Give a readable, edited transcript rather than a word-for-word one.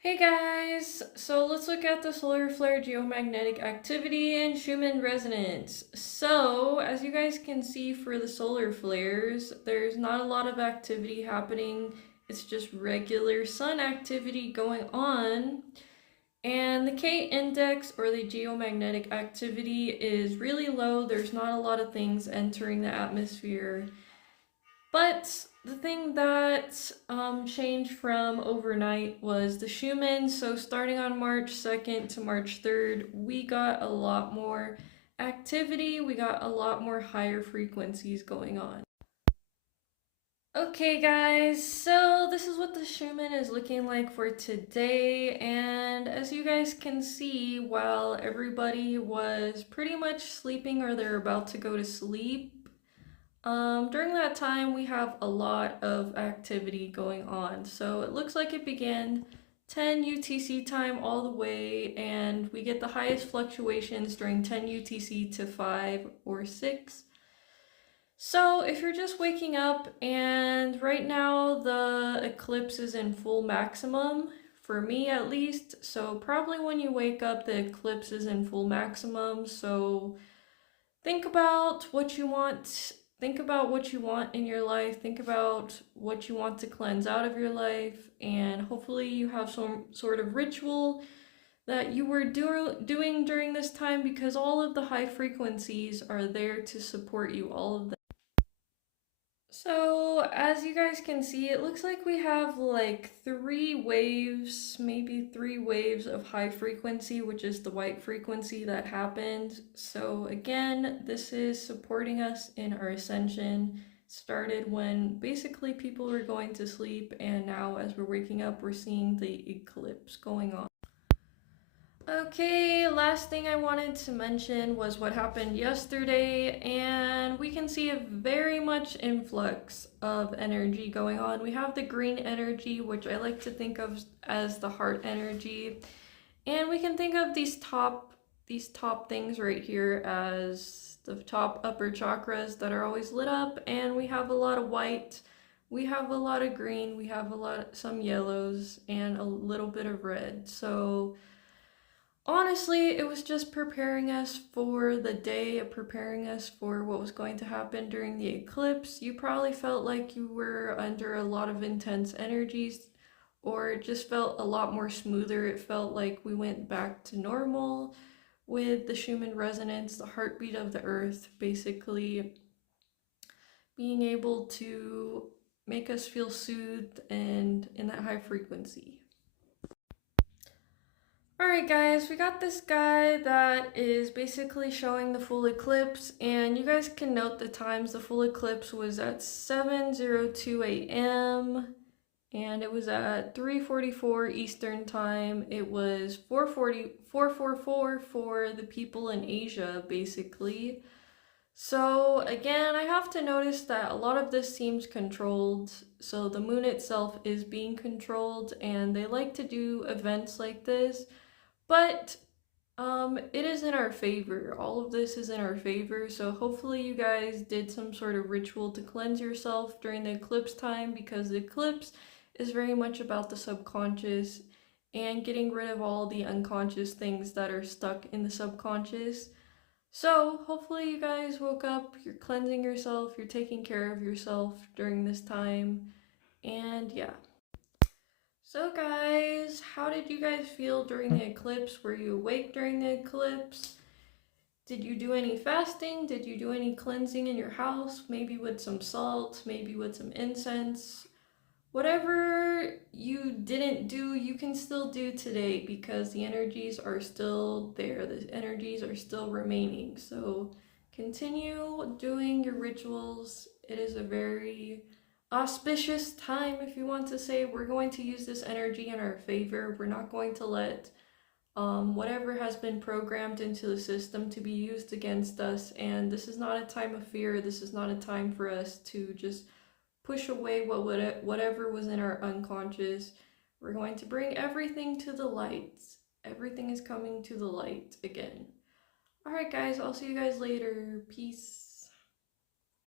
Hey guys! So let's look at the solar flare geomagnetic activity and Schumann resonance. So, as you guys can see for the solar flares, there's not a lot of activity happening. It's just regular sun activity going on. And the K index, or the geomagnetic activity, is really low. There's not a lot of things entering the atmosphere. But the thing that changed from overnight was the Schumann. So starting on March 2nd to March 3rd, we got a lot more activity. We got a lot more higher frequencies going on. Okay guys, so this is what the Schumann is looking like for today, and as you guys can see, while everybody was pretty much sleeping or they're about to go to sleep, during that time, we have a lot of activity going on. So it looks like it began 10 UTC time all the way, and we get the highest fluctuations during 10 UTC to 5 or 6. So if you're just waking up, and right now the eclipse is in full maximum, for me at least, so probably when you wake up, the eclipse is in full maximum, so think about what you want. Think about what you want in your life. Think about what you want to cleanse out of your life. And hopefully, you have some sort of ritual that you were doing during this time, because all of the high frequencies are there to support you. All of them. So, as you guys can see, it looks like we have like three waves, maybe three waves of high frequency, which is the white frequency that happened. So, again, this is supporting us in our ascension. Started when basically people were going to sleep, and now as we're waking up, we're seeing the eclipse going on. Okay, last thing I wanted to mention was what happened yesterday, and we can see a very much influx of energy going on. We have the green energy, which I like to think of as the heart energy, and we can think of these top things right here as the top upper chakras that are always lit up, and we have a lot of white, we have a lot of green, we have some yellows, and a little bit of red. So honestly, it was just preparing us for the day, preparing us for what was going to happen during the eclipse. You probably felt like you were under a lot of intense energies, or it just felt a lot more smoother. It felt like we went back to normal with the Schumann resonance, the heartbeat of the earth, basically being able to make us feel soothed and in that high frequency. Alright guys, we got this guy that is basically showing the full eclipse, and you guys can note the times. The full eclipse was at 7:02 a.m. and it was at 3:44 Eastern time. It was 4:44 for the people in Asia, basically. So again, I have to notice that a lot of this seems controlled. So the moon itself is being controlled, and they like to do events like this. But it is in our favor. All of this is in our favor. So hopefully you guys did some sort of ritual to cleanse yourself during the eclipse time, because the eclipse is very much about the subconscious and getting rid of all the unconscious things that are stuck in the subconscious. So hopefully you guys woke up, you're cleansing yourself, you're taking care of yourself during this time. And yeah. So guys, how did you guys feel during the eclipse? Were you awake during the eclipse? Did you do any fasting? Did you do any cleansing in your house? Maybe with some salt, maybe with some incense? Whatever you didn't do, you can still do today, because the energies are still there. The energies are still remaining. So continue doing your rituals. It is a very auspicious time, if you want to say. We're going to use this energy in our favor. We're not going to let whatever has been programmed into the system to be used against us. And this is not a time of fear. This is not a time for us to just push away whatever was in our unconscious. We're going to bring everything to the light. Everything is coming to the light again. Alright guys, I'll see you guys later. Peace.